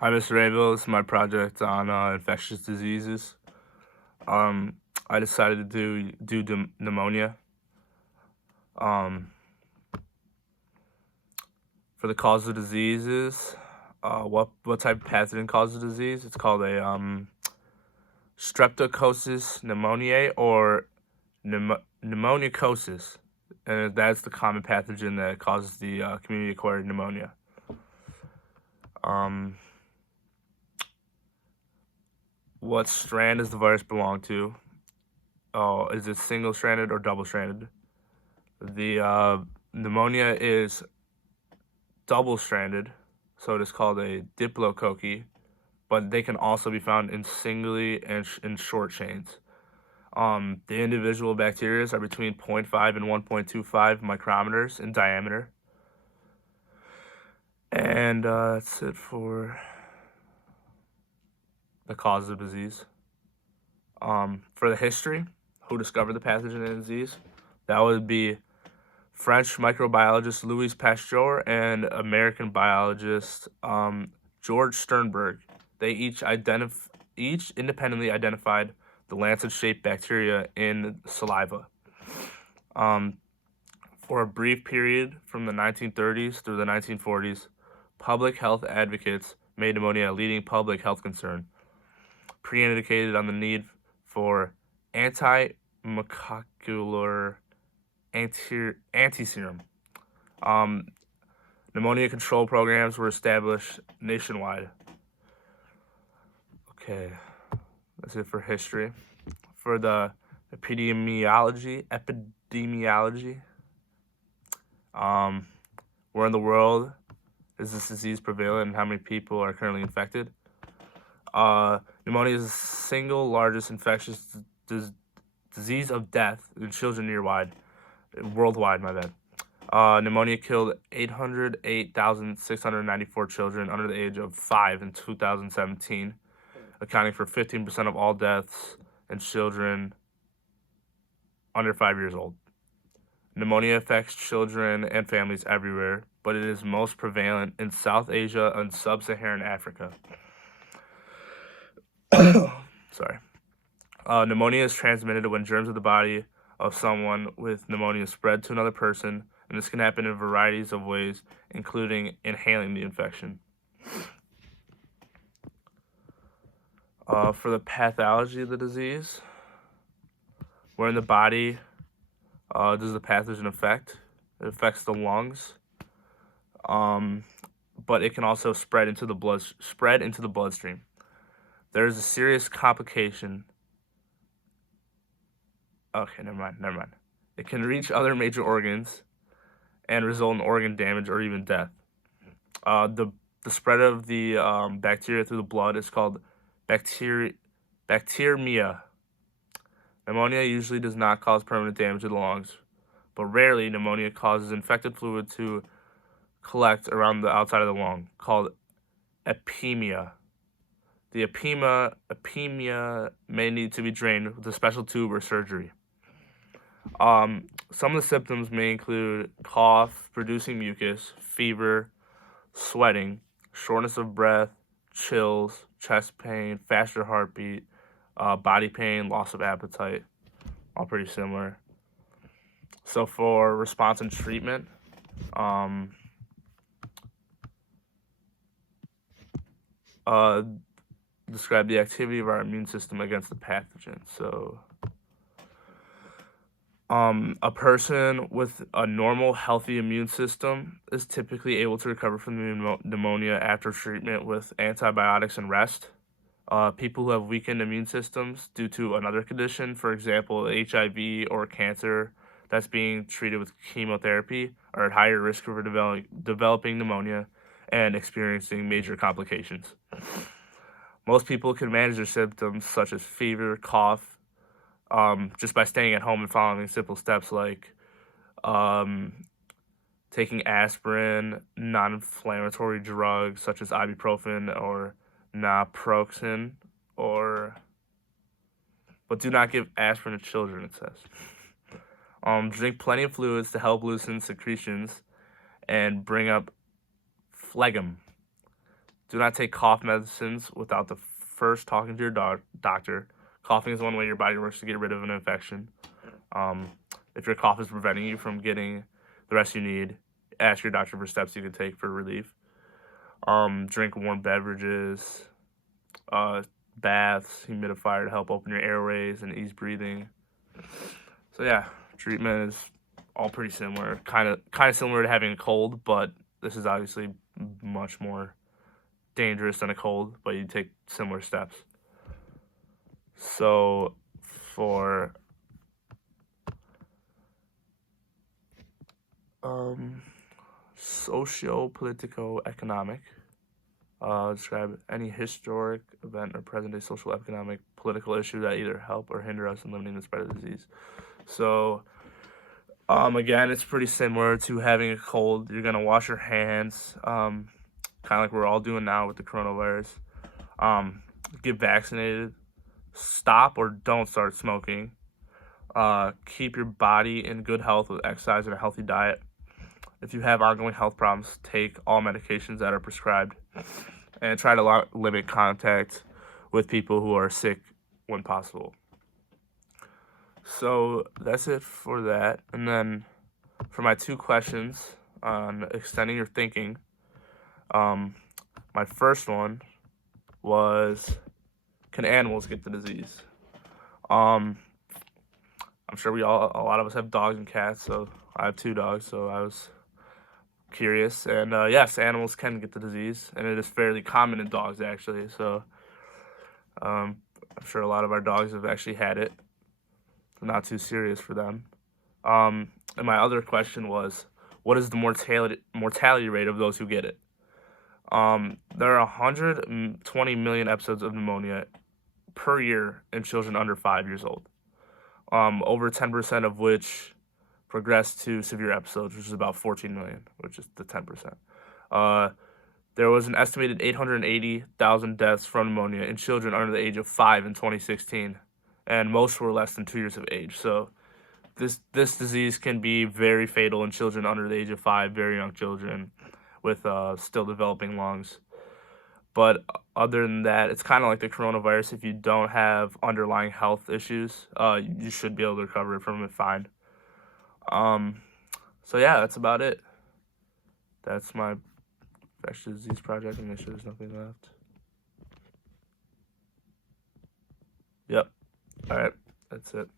Hi, Mr. Rainbow. This is my project on infectious diseases. Um, I decided to do pneumonia. Um, for the cause of diseases, what type of pathogen causes the disease? It's called a streptococcus pneumoniae or pneumoniacosis, and that's the common pathogen that causes the community-acquired pneumonia. Um, what strand does the virus belong to? Oh, is it single-stranded or double-stranded? The pneumonia is double-stranded, so it is called a diplococci, but they can also be found in singly and in short chains. The individual bacteria are between 0.5 and 1.25 micrometers in diameter. And that's it for the cause of disease. For the history, who discovered the pathogen and disease? That would be French microbiologist Louis Pasteur and American biologist George Sternberg. They each independently identified the lancet-shaped bacteria in saliva. For a brief period from the 1930s through the 1940s, public health advocates made pneumonia a leading public health concern, pre-indicated on the need for anti-macular anti-serum. Pneumonia control programs were established nationwide. Okay, that's it for history. For the epidemiology, where in the world is this disease prevalent and how many people are currently infected? Pneumonia is the single largest infectious disease of death in children worldwide, my bad. Pneumonia killed 808,694 children under the age of 5 in 2017, accounting for 15% of all deaths in children under 5 years old. Pneumonia affects children and families everywhere, but it is most prevalent in South Asia and sub-Saharan Africa. Sorry. Pneumonia is transmitted when germs of the body of someone with pneumonia spread to another person, and this can happen in varieties of ways, including inhaling the infection. For the pathology of the disease, where in the body does the pathogen affect? It affects the lungs, but it can also spread into the bloodstream. There is a serious complication. Okay, never mind. It can reach other major organs and result in organ damage or even death. The spread of the bacteria through the blood is called bacteremia. Pneumonia usually does not cause permanent damage to the lungs, but rarely pneumonia causes infected fluid to collect around the outside of the lung, called epemia. The epemia may need to be drained with a special tube or surgery. Some of the symptoms may include cough, producing mucus, fever, sweating, shortness of breath, chills, chest pain, faster heartbeat, body pain, loss of appetite, all pretty similar. So for response and treatment, describe the activity of our immune system against the pathogen. So a person with a normal, healthy immune system is typically able to recover from pneumonia after treatment with antibiotics and rest. People who have weakened immune systems due to another condition, for example, HIV or cancer that's being treated with chemotherapy, are at higher risk for developing pneumonia and experiencing major complications. Most people can manage their symptoms such as fever, cough, just by staying at home and following simple steps like taking aspirin, non-inflammatory drugs such as ibuprofen or naproxen, but do not give aspirin to children, it says. Drink plenty of fluids to help loosen secretions and bring up phlegm. Do not take cough medicines without the first talking to your doctor. Coughing is one way your body works to get rid of an infection. If your cough is preventing you from getting the rest you need, ask your doctor for steps you can take for relief. Drink warm beverages, baths, humidifier to help open your airways and ease breathing. So yeah, treatment is all pretty similar. Kind of similar to having a cold, but this is obviously much more dangerous than a cold, but you take similar steps. So for socio-politico-economic, describe any historic event or present-day social, economic, political issue that either help or hinder us in limiting the spread of the disease. So, again, it's pretty similar to having a cold. You're gonna wash your hands, kind of like we're all doing now with the coronavirus. Get vaccinated. Stop or don't start smoking. Keep your body in good health with exercise and a healthy diet. If you have ongoing health problems, take all medications that are prescribed and try to limit contact with people who are sick when possible. So that's it for that. And then for my 2 questions on extending your thinking, my first one was, can animals get the disease? I'm sure a lot of us have dogs and cats, so I have 2 dogs, so I was curious. And yes, animals can get the disease, and it is fairly common in dogs, actually. So I'm sure a lot of our dogs have actually had it. Not too serious for them. And my other question was, what is the mortality rate of those who get it? There are 120 million episodes of pneumonia per year in children under 5 years old. Over 10% of which progress to severe episodes, which is about 14 million, which is the 10%. There was an estimated 880,000 deaths from pneumonia in children under the age of 5 in 2016, and most were less than 2 years of age. So this disease can be very fatal in children under the age of 5, very young children with still developing lungs. But other than that, it's kind of like the coronavirus. If you don't have underlying health issues, you should be able to recover from it fine. So yeah, that's about it. That's my infectious disease project, and make sure there's nothing left. Yep. All right, that's it.